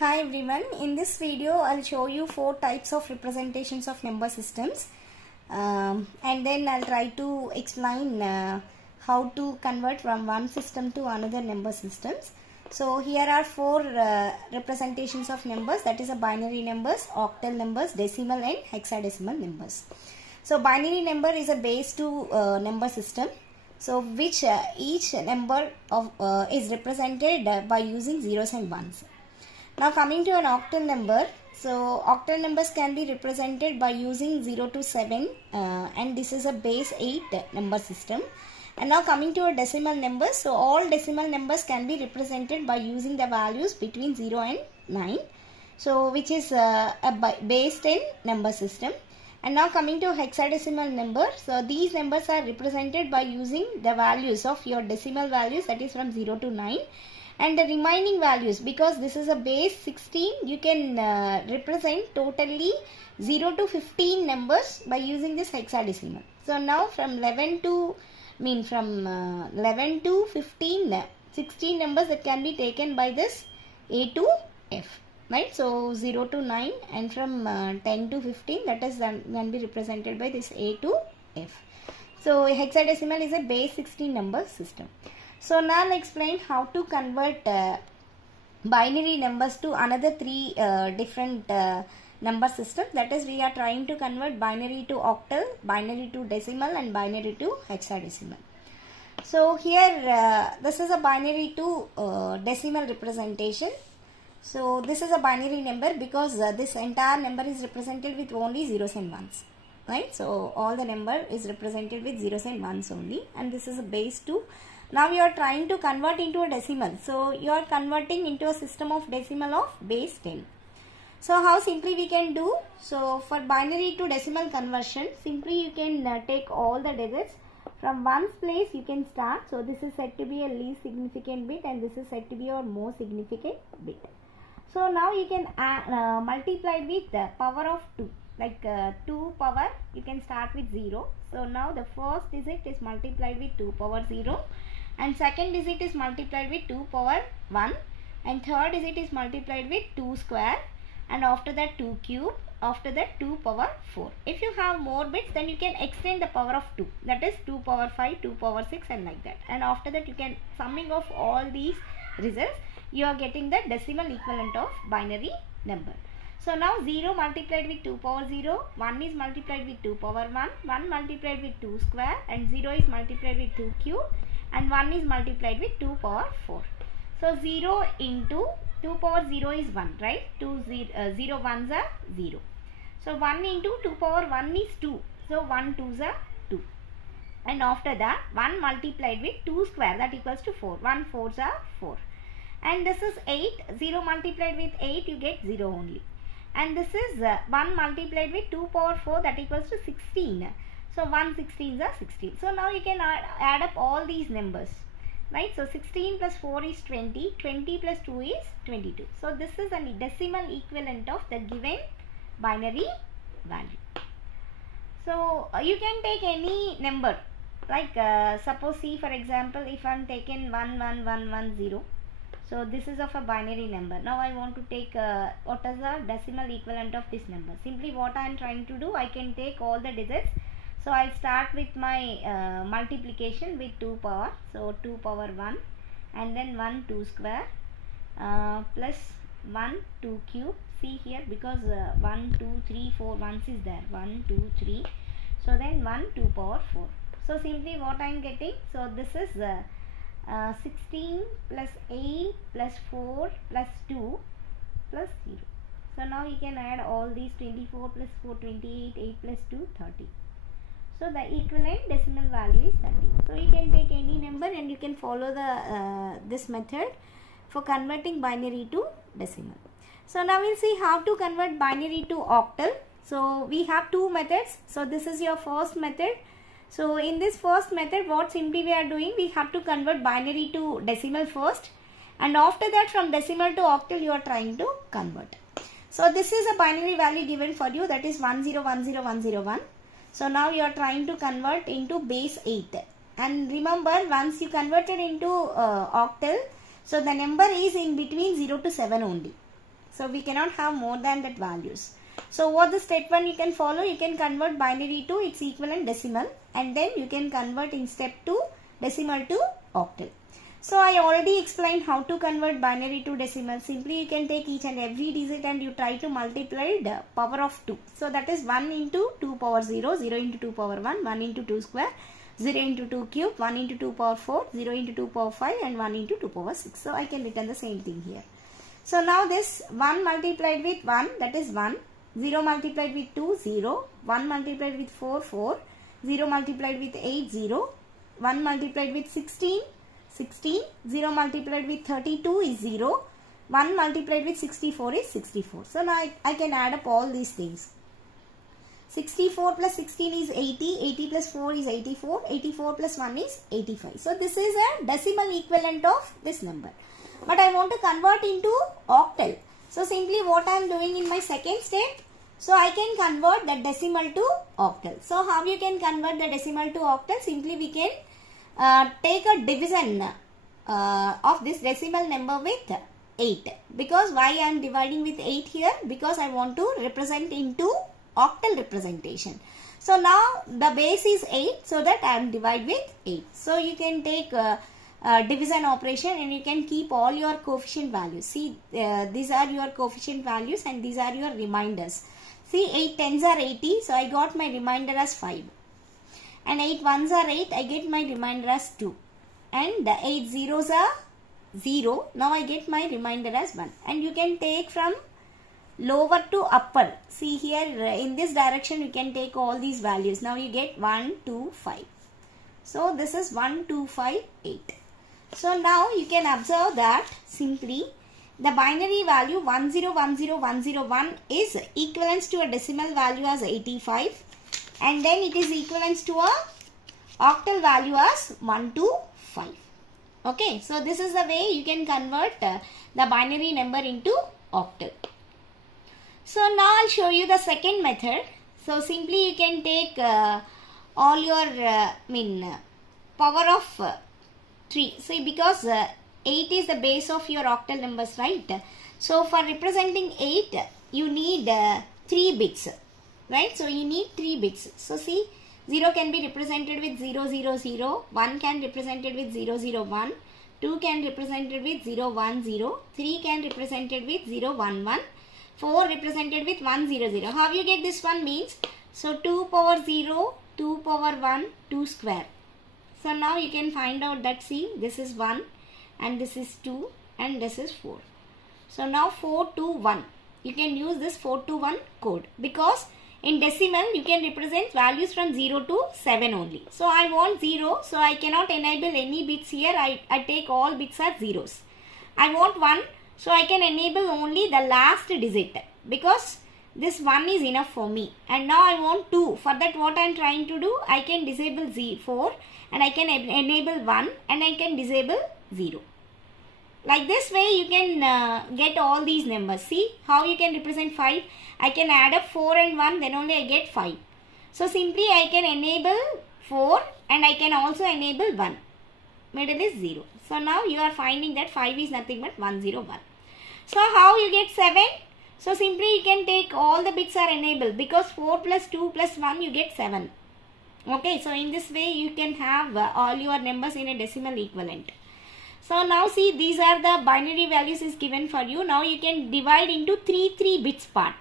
Hi everyone, in this video I'll show you 4 types of representations of number systems and then I'll try to explain how to convert from one system to another number systems. So here are 4 representations of numbers, that is a binary numbers, octal numbers, decimal and hexadecimal numbers. So binary number is a base 2 number system, so which each number of is represented by using zeros and ones. Now coming to an octal number, so octal numbers can be represented by using 0 to 7 and this is a base 8 number system. And now coming to a decimal number, so all decimal numbers can be represented by using the values between 0 and 9, so which is a base 10 number system. And now coming to hexadecimal number, so these numbers are represented by using the values of your decimal values, that is from 0 to 9. And the remaining values, because this is a base 16, you can represent totally 0 to 15 numbers by using this hexadecimal. So now from 11 to 15, 16 numbers that can be taken by this A to F, right? So 0 to 9 and from 10 to 15, that is can be represented by this A to F. So hexadecimal is a base 16 number system. So now I'll explain how to convert binary numbers to another 3 different number systems. That is, we are trying to convert binary to octal, binary to decimal and binary to hexadecimal. So here this is a binary to decimal representation. So this is a binary number because this entire number is represented with only zeros and ones. Right? So all the number is represented with zeros and ones only, and this is a base 2. Now you are trying to convert into a decimal. So you are converting into a system of decimal of base 10. So how simply we can do? So for binary to decimal conversion, simply you can take all the digits. From ones place you can start. So this is said to be a least significant bit and this is said to be your most significant bit. So now you can multiply with the power of 2. Like 2 power, you can start with 0. So now the first digit is multiplied with 2 power 0. And second digit is multiplied with 2 power 1 and third digit is multiplied with 2 square and after that 2 cube, after that 2 power 4. If you have more bits, then you can extend the power of 2, that is 2 power 5, 2 power 6 and like that. And after that you can, summing of all these results, you are getting the decimal equivalent of binary number. So now 0 multiplied with 2 power 0, 1 is multiplied with 2 power 1, 1 multiplied with 2 square and 0 is multiplied with 2 cube and 1 is multiplied with 2 power 4. So 0 into 2 power 0 is 1, right? 0 ones are 0. So 1 into 2 power 1 is 2. So 1 2s are 2. And after that 1 multiplied with 2 square, that equals to 4. 1 4s are 4. And this is 8. 0 multiplied with 8, you get 0 only. And this is 1 multiplied with 2 power 4, that equals to 16. So 1 16s are 16. So now you can add up all these numbers, right? So 16 plus 4 is 20, 20 plus 2 is 22. So this is a decimal equivalent of the given binary value. So you can take any number, like suppose see for example if I am taken 11110. So this is of a binary number. Now I want to take what is the decimal equivalent of this number. Simply what I am trying to do, I can take all the digits. So I'll start with my multiplication with 2 power. So 2 power 1 and then 1 2 square plus 1 2 cube. See here, because 1 2 3 4 ones is there. 1 2 3. So then 1 2 power 4. So simply what I am getting, so this is 16 plus 8 plus 4 plus 2 plus 0. So now you can add all these 24 plus 4 28, 8 plus 2 30. So the equivalent decimal value is 30. So you can take any number and you can follow the this method for converting binary to decimal. So now we'll see how to convert binary to octal. So we have 2 methods. So this is your first method. So in this first method, what simply we are doing, we have to convert binary to decimal first, and after that from decimal to octal you are trying to convert. So this is a binary value given for you, that is 1010101. So now you are trying to convert into base 8. And remember, once you converted into octal, so the number is in between 0 to 7 only. So we cannot have more than that values. So what the step 1 you can follow, you can convert binary to its equivalent decimal, and then you can convert in step 2 decimal to octal. So I already explained how to convert binary to decimal. Simply you can take each and every digit and you try to multiply the power of 2. So that is 1 into 2 power 0, 0 into 2 power 1, 1 into 2 square, 0 into 2 cube, 1 into 2 power 4, 0 into 2 power 5 and 1 into 2 power 6. So I can written the same thing here. So now this 1 multiplied with 1, that is 1, 0 multiplied with 2, 0, 1 multiplied with 4, 4, 0 multiplied with 8, 0, 1 multiplied with 16, 16, 0 multiplied with 32 is 0, 1 multiplied with 64 is 64. So now I can add up all these things. 64 plus 16 is 80, 80 plus 4 is 84, 84 plus 1 is 85. So this is a decimal equivalent of this number. But I want to convert into octal. So simply what I am doing in my second step, so I can convert the decimal to octal. So how you can convert the decimal to octal? Simply we can take a division of this decimal number with 8. Because why I am dividing with 8 here? Because I want to represent into octal representation. So now the base is 8, so that I am divide with 8. So you can take division operation and you can keep all your coefficient values. See, these are your coefficient values and these are your reminders. See, 8 tens are 80, so I got my remainder as 5. And 8 ones are 8, I get my remainder as 2. And 8 zeros are 0, now I get my remainder as 1. And you can take from lower to upper. See here, in this direction you can take all these values. Now you get 1, 2, 5. So this is 1, 2, 5, 8. So now you can observe that simply the binary value 1010101 is equivalent to a decimal value as 85, and then it is equivalent to a octal value as 125. Okay, so this is the way you can convert the binary number into octal. So now I'll show you the second method. So simply you can take all your power of 3. See, because 8 is the base of your octal numbers, right? So for representing 8 you need 3 bits, right? So you need 3 bits. So see, 0 can be represented with 0, 0, 0, 1 can be represented with 0, 0, 1, 2 can be represented with 0, 1, 0, 3 can be represented with 0, 1, 1, 4 represented with 1, 0, 0. How you get this one means, so 2 power 0, 2 power 1, 2 square. So now you can find out that, see, this is 1 and this is 2 and this is 4. So now 4 to 1. You can use this 4 to 1 code, because in decimal you can represent values from 0 to 7 only. So I want 0, so I cannot enable any bits here. I take all bits as zeros. I want 1, so I can enable only the last digit, because this 1 is enough for me. And now I want 2. For that what I am trying to do, I can disable 4 and I can enable 1 and I can disable 0. Like this way you can get all these numbers. See how you can represent 5. I can add up 4 and 1, then only I get 5. So simply I can enable 4 and I can also enable 1. Middle is 0. So now you are finding that 5 is nothing but 101. So how you get 7? So simply you can take all the bits are enabled, because 4 plus 2 plus 1 you get 7. Okay, so in this way you can have all your numbers in a decimal equivalent. So now see, these are the binary values is given for you. Now you can divide into 3 bits part.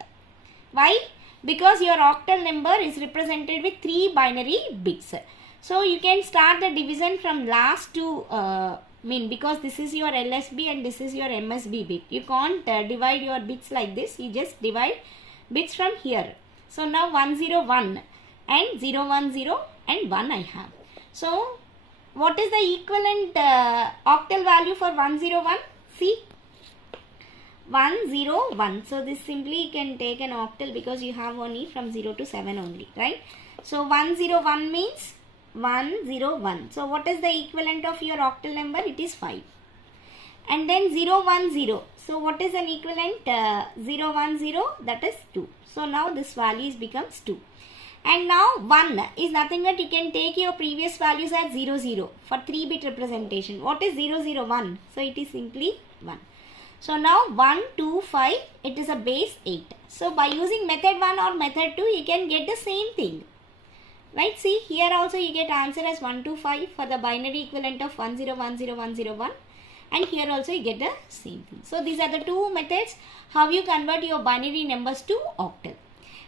Why? Because your octal number is represented with 3 binary bits. So you can start the division from last to because this is your LSB and this is your MSB bit. You can't divide your bits like this. You just divide bits from here. So now 101 and 010 and 1 I have. So what is the equivalent octal value for 101? See, 101. So this simply you can take an octal, because you have only from 0 to 7 only, right? So 101 means 101. So what is the equivalent of your octal number? It is 5. And then 010. So what is an equivalent 010? That is 2. So now this value becomes 2. And now 1 is nothing but you can take your previous values as 00 for 3-bit representation. What is 001? So it is simply 1. So now 1, 2, 5, it is a base 8. So by using method 1 or method 2, you can get the same thing. Right, see here also you get answer as 1, 2, 5 for the binary equivalent of 1, 0, 1, 0, 1, 0, 1. And here also you get the same thing. So these are the two methods how you convert your binary numbers to octal.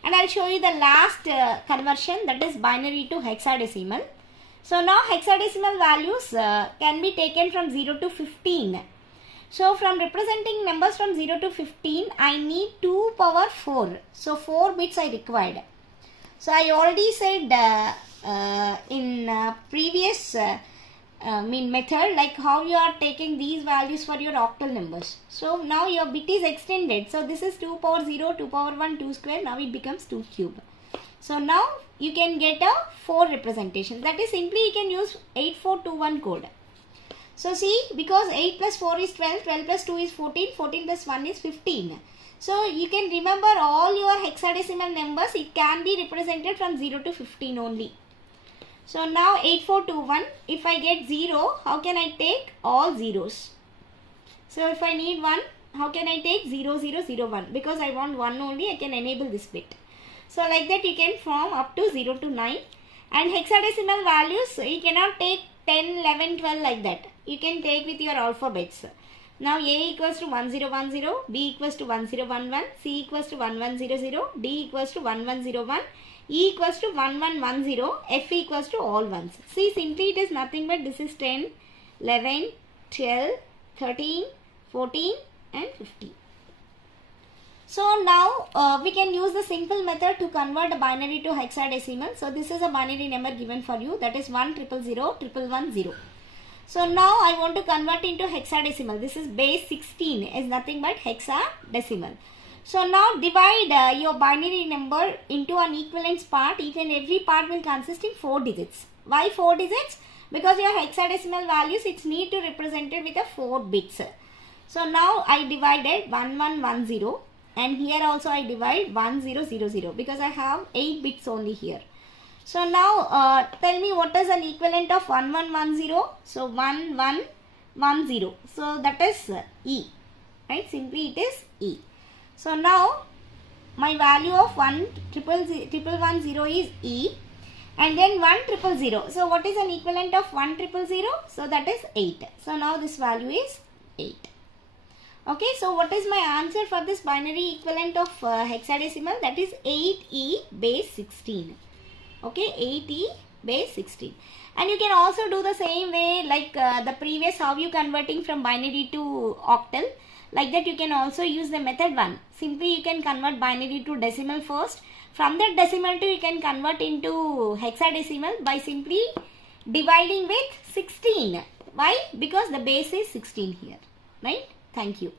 And I'll show you the last conversion, that is binary to hexadecimal. So now hexadecimal values can be taken from 0 to 15. So from representing numbers from 0 to 15, I need 2 power 4. So 4 bits I required. So I already said in previous method, like how you are taking these values for your octal numbers. So now your bit is extended. So this is 2 power 0, 2 power 1, 2 square. Now it becomes 2 cube. So now you can get a 4 representation. That is simply you can use 8421 code. So see, because 8 plus 4 is 12, 12 plus 2 is 14, 14 plus 1 is 15. So you can remember all your hexadecimal numbers, it can be represented from 0 to 15 only. So now 8421, if I get 0, how can I take all zeros? So if I need 1, how can I take 0, 0, 0, 1? Because I want 1 only, I can enable this bit. So like that you can form up to 0 to 9. And hexadecimal values, you cannot take 10, 11, 12 like that. You can take with your alphabets. Now A equals to 1010, B equals to 1011, C equals to 1100, D equals to 1101, E equals to 1110, F equals to all ones. See, simply it is nothing but this is 10, 11, 12, 13, 14 and 15. So now we can use the simple method to convert a binary to hexadecimal. So this is a binary number given for you, that is 1000110. So now I want to convert into hexadecimal. This is base 16 is nothing but hexadecimal. So now divide your binary number into an equivalence part. Each and every part will consist in 4 digits. Why 4 digits? Because your hexadecimal values, it's need to represent it with a 4 bits. So now I divided 1110 and here also I divide 1000 because I have 8 bits only here. So now tell me what is an equivalent of 1110. So 1110. So that is E. Right? Simply it is E. So now my value of 1110 is E. And then 1000. So what is an equivalent of 1000? So that is 8. So now this value is 8. Okay, so what is my answer for this binary equivalent of hexadecimal? That is 8E base 16. Okay, 8E base 16. And you can also do the same way like the previous, how you converting from binary to octal. Like that you can also use the method 1. Simply you can convert binary to decimal first. From that decimal to you can convert into hexadecimal by simply dividing with 16. Why? Because the base is 16 here. Right? Thank you.